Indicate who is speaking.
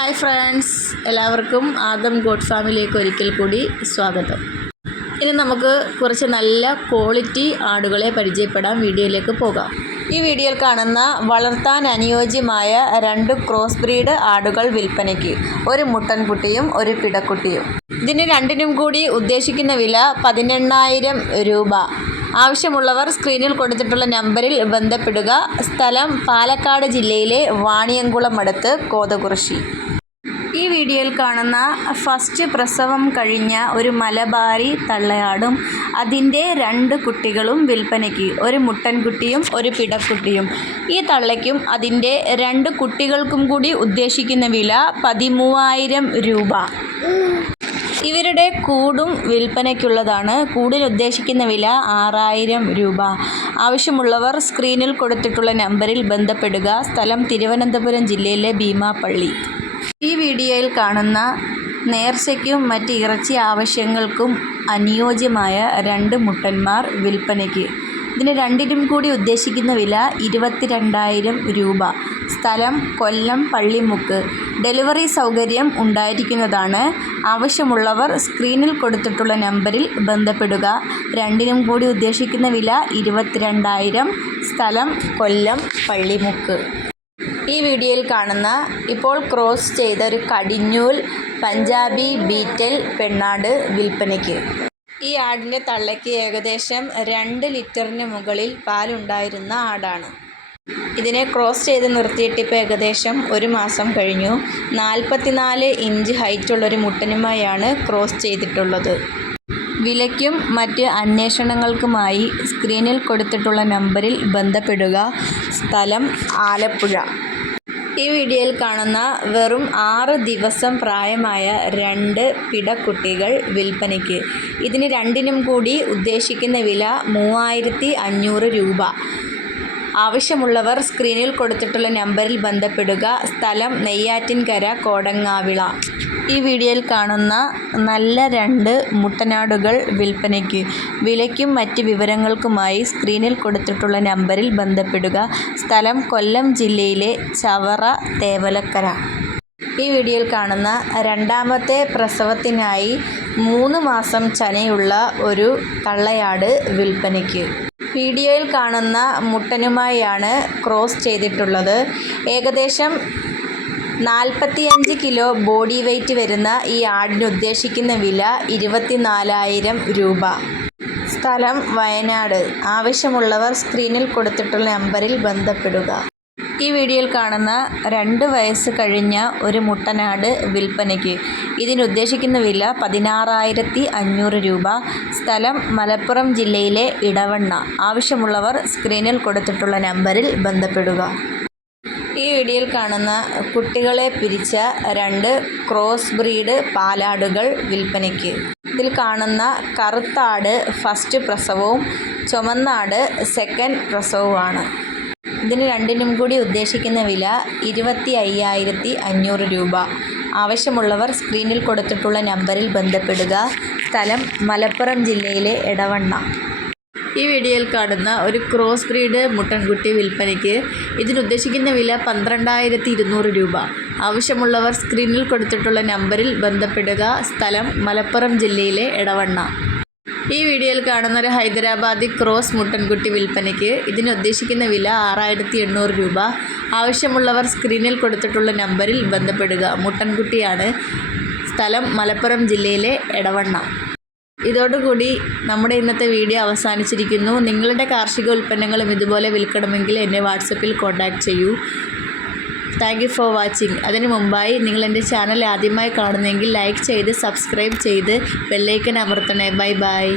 Speaker 1: Hi friends എല്ലാവർക്കും Adam God ഫാമിലേക്ക് ഒരിക്കൽ കൂടി സ്വാഗതം. ഇനി നമുക്ക് കുറച്ച് നല്ല ക്വാളിറ്റി ആടുകളെ പരിചയപ്പെടാം. വീഡിയോയിലേക്ക് പോകാം. ഈ വീഡിയോയിൽ കാണുന്ന വളർത്താൻ അനുയോജ്യമായ രണ്ട് ക്രോസ് ബ്രീഡ് ആടുകൾ വിൽപ്പനയ്ക്ക് ഒരു മുട്ടൻകുട്ടിയും ഒരു പിടക്കുട്ടിയും ഇതിന് രണ്ടിനും കൂടി ഉദ്ദേശിക്കുന്ന വില പതിനെണ്ണായിരം രൂപ. ആവശ്യമുള്ളവർ സ്ക്രീനിൽ കൊടുത്തിട്ടുള്ള നമ്പറിൽ ബന്ധപ്പെടുക. സ്ഥലം പാലക്കാട് ജില്ലയിലെ വാണിയംകുളം അടുത്ത് കോതകുറിശി. ഈ വീഡിയോയിൽ കാണുന്ന ഫസ്റ്റ് പ്രസവം കഴിഞ്ഞ ഒരു മലബാരി തള്ളയാടും അതിന്റെ രണ്ട് കുട്ടികളും വിൽപ്പനയ്ക്ക് ഒരു മുട്ടൻകുട്ടിയും ഒരു പിടക്കുട്ടിയും. ഈ തള്ളയ്ക്കും അതിന്റെ രണ്ട് കുട്ടികൾക്കും കൂടി ഉദ്ദേശിക്കുന്ന വില പതിമൂവായിരം രൂപ. ഇവരുടെ കൂടും വിൽപ്പനയ്ക്കുള്ളതാണ്. കൂടിന് ഉദ്ദേശിക്കുന്ന വില ആറായിരം രൂപ. ആവശ്യമുള്ളവർ സ്ക്രീനിൽ കൊടുത്തിട്ടുള്ള നമ്പറിൽ ബന്ധപ്പെടുക. സ്ഥലം തിരുവനന്തപുരം ജില്ലയിലെ ഭീമാപ്പള്ളി ഈ വീഡിയോയിൽ കാണുന്ന നേർച്ചയ്ക്കും മറ്റ് ഇറച്ചി ആവശ്യങ്ങൾക്കും അനുയോജ്യമായ രണ്ട് മുട്ടന്മാർ വിൽപ്പനയ്ക്ക്. ഇതിന് രണ്ടിനും കൂടി ഉദ്ദേശിക്കുന്ന വില ഇരുപത്തിരണ്ടായിരം രൂപ. സ്ഥലം കൊല്ലം പള്ളിമുക്ക്. ഡെലിവറി സൗകര്യം ഉണ്ടായിരിക്കുന്നതാണ്. ആവശ്യമുള്ളവർ സ്ക്രീനിൽ കൊടുത്തിട്ടുള്ള നമ്പറിൽ ബന്ധപ്പെടുക. രണ്ടിനും കൂടി ഉദ്ദേശിക്കുന്ന വില ഇരുപത്തിരണ്ടായിരം. സ്ഥലം കൊല്ലം പള്ളിമുക്ക്. ഈ വീഡിയോയിൽ കാണുന്ന ഇപ്പോൾ ക്രോസ് ചെയ്ത ഒരു കടിഞ്ഞൂൽ പഞ്ചാബി ബീറ്റൽ പെണ്ണാട് വിൽപ്പനയ്ക്ക്. ഈ ആടിന്റെ തള്ളയ്ക്ക് ഏകദേശം രണ്ട് ലിറ്ററിന് മുകളിൽ പാലുണ്ടായിരുന്ന ആടാണ്. ഇതിനെ ക്രോസ് ചെയ്ത് നിർത്തിയിട്ട് ഇപ്പോൾ ഏകദേശം ഒരു മാസം കഴിഞ്ഞു. നാൽപ്പത്തിനാല് ഇഞ്ച് ഹൈറ്റുള്ളൊരു മുട്ടനുമായാണ് ക്രോസ് ചെയ്തിട്ടുള്ളത്. വിലയ്ക്കും മറ്റ് അന്വേഷണങ്ങൾക്കുമായി സ്ക്രീനിൽ കൊടുത്തിട്ടുള്ള നമ്പറിൽ ബന്ധപ്പെടുക. സ്ഥലം ആലപ്പുഴ. ഈ വീഡിയോയിൽ കാണുന്ന വെറും ആറ് ദിവസം പ്രായമായ രണ്ട് പിടക്കുട്ടികൾ വിൽപ്പനയ്ക്ക്. ഇതിന് രണ്ടിനും കൂടി ഉദ്ദേശിക്കുന്ന വില മൂവായിരത്തി അഞ്ഞൂറ് രൂപ. ആവശ്യമുള്ളവർ സ്ക്രീനിൽ കൊടുത്തിട്ടുള്ള നമ്പറിൽ ബന്ധപ്പെടുക. സ്ഥലം നെയ്യാറ്റിൻകര കോടങ്ങാവിള. ഈ വീഡിയോയിൽ കാണുന്ന നല്ല രണ്ട് മുട്ടനാടുകൾ വിൽപ്പനയ്ക്ക് വിലയ്ക്കും മറ്റ് വിവരങ്ങൾക്കുമായി സ്ക്രീനിൽ കൊടുത്തിട്ടുള്ള നമ്പറിൽ ബന്ധപ്പെടുക. സ്ഥലം കൊല്ലം ജില്ലയിലെ ചവറ തേവലക്കര. ഈ വീഡിയോയിൽ കാണുന്ന രണ്ടാമത്തെ പ്രസവത്തിനായി മൂന്ന് മാസം ചനയുള്ള ഒരു തള്ളയാട് വിൽപ്പനയ്ക്ക്. വീഡിയോയിൽ കാണുന്ന മുട്ടനുമായാണ് ക്രോസ് ചെയ്തിട്ടുള്ളത്. ഏകദേശം നാൽപ്പത്തിയഞ്ച് കിലോ ബോഡി വെയ്റ്റ് വരുന്ന ഈ ആടിന് ഉദ്ദേശിക്കുന്ന വില ഇരുപത്തി നാലായിരം രൂപ. സ്ഥലം വയനാട്. ആവശ്യമുള്ളവർ സ്ക്രീനിൽ കൊടുത്തിട്ടുള്ള നമ്പറിൽ ബന്ധപ്പെടുക. ഈ വീഡിയോയിൽ കാണുന്ന രണ്ട് വയസ്സ് കഴിഞ്ഞ ഒരു മുട്ടനാട് വിൽപ്പനയ്ക്ക്. ഇതിനുദ്ദേശിക്കുന്ന വില പതിനാറായിരത്തി അഞ്ഞൂറ് രൂപ. സ്ഥലം മലപ്പുറം ജില്ലയിലെ ഇടവണ്ണ. ആവശ്യമുള്ളവർ സ്ക്രീനിൽ കൊടുത്തിട്ടുള്ള നമ്പറിൽ ബന്ധപ്പെടുക. വീഡിയോയിൽ കാണുന്ന കുട്ടികളെ പിരിച്ച രണ്ട് ക്രോസ് ബ്രീഡ് പാലാടുകൾ വിൽപ്പനയ്ക്ക്. ഇതിൽ കാണുന്ന കറുത്താട് ഫസ്റ്റ് പ്രസവവും ചുമന്നാട് സെക്കൻഡ് പ്രസവവുമാണ്. ഇതിന് രണ്ടിനും കൂടി ഉദ്ദേശിക്കുന്ന വില ഇരുപത്തി അയ്യായിരത്തി അഞ്ഞൂറ് രൂപ. ആവശ്യമുള്ളവർ സ്ക്രീനിൽ കൊടുത്തിട്ടുള്ള നമ്പറിൽ ബന്ധപ്പെടുക. സ്ഥലം മലപ്പുറം ജില്ലയിലെ എടവണ്ണ. ഈ വീഡിയോയിൽ കാണുന്ന ഒരു ക്രോസ് ബ്രീഡ് മുട്ടൻകുട്ടി വിൽപ്പനയ്ക്ക് ഇതിനുദ്ദേശിക്കുന്ന വില പന്ത്രണ്ടായിരത്തി ഇരുന്നൂറ് രൂപ. ആവശ്യമുള്ളവർ സ്ക്രീനിൽ കൊടുത്തിട്ടുള്ള നമ്പറിൽ ബന്ധപ്പെടുക. സ്ഥലം മലപ്പുറം ജില്ലയിലെ എടവണ്ണ. ഈ വീഡിയോയിൽ കാണുന്ന ഒരു ഹൈദരാബാദി ക്രോസ് മുട്ടൻകുട്ടി വിൽപ്പനയ്ക്ക് ഇതിനുദ്ദേശിക്കുന്ന വില ആറായിരത്തി എണ്ണൂറ് രൂപ. ആവശ്യമുള്ളവർ സ്ക്രീനിൽ കൊടുത്തിട്ടുള്ള നമ്പറിൽ ബന്ധപ്പെടുക. മുട്ടൻകുട്ടിയാണ് സ്ഥലം മലപ്പുറം ജില്ലയിലെ എടവണ്ണ. ഇതോടുകൂടി നമ്മുടെ ഇന്നത്തെ വീഡിയോ അവസാനിച്ചിരിക്കുന്നു. നിങ്ങളുടെ കാർഷിക ഉൽപ്പന്നങ്ങളും ഇതുപോലെ വിൽക്കണമെങ്കിൽ എന്നെ വാട്സപ്പിൽ കോൺടാക്റ്റ് ചെയ്യൂ. Thank for watching. അതിന് മുമ്പായി നിങ്ങൾ എന്റെ ചാനൽ ആദ്യമായി കാണുന്നെങ്കിൽ ലൈക്ക് ചെയ്ത് സബ്സ്ക്രൈബ് ചെയ്ത് ബെല്ലൈക്കൻ അമർത്തണേ. Bye bye.